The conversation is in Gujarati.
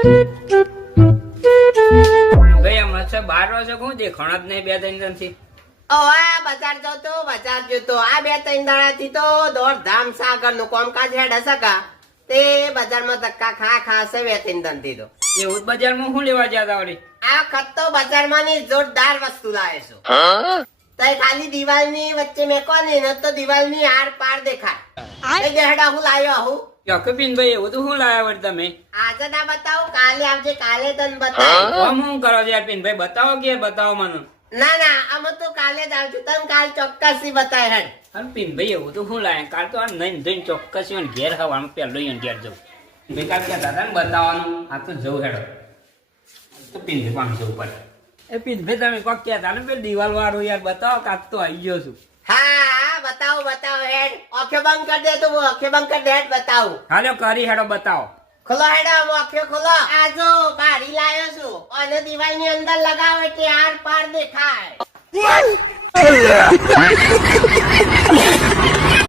ભાઈ હમણાં છે 12 વાગે કોણ દેખાણ જ નહીં 2-3 દિનથી. બજાર જતો આ 2-3 દાડાથી તો દોડધામ સાગર નું કામકાજ હેડ સકા તે બજારમાં ધક્કા ખાશે 2-3 દિનથી તો એવું જ બજારમાં શું લેવા ગયા તા વળી? આ વખત તો બજારમાં ની જોરદાર વસ્તુ લાવે છું. તઈ ખાલી દિવાલ ની વચ્ચે મેકવાની ને તો દિવાલ ની આર પાર દેખાય. દેહડા હું લાવ્યો હું યકુબીનભાઈ એવું તો શું લાયા વળી તમે? આજે ના બતાવું, કાલે આવજે, કાલે તને બતાવું. આમ શું કરો છો યાર પિનભાઈ? બતાવો કે બતાવો મને. ના આમ તો કાલે જ આવજો, તને કાલ ચોક્કસ બતાય હેડ. અરે પિનભાઈ એવું તો શું લાયા? કાલ તો આ નહીં ધોઈને ચોક્કસ ઘેર હવામાં પેલો ઘેર જવું. ભાઈ કાલ ક્યાં દાદા ને બતાવવાનું? આ તો જવું હેડો તો પિનભાઈ પામ જવું પડે. એ પિનભાઈ તમે કોક કહેતા ને પેલું દિવાલ વાળું યાર બતાવો, કાક તો આવી ગયો છું. હા બતાવો હેડ. ઓખે બંધ કરી દે તું, ઓખે બંધ કરી દે હેડ બતાવું. હાલો કરી હેડો બતાવો. ખોલો હેડો, ઓખે ખોલો. આ જો બારી લાવ્યો છું અને દિવાલ ની અંદર લગાવો એટલે આર પાર દેખાય.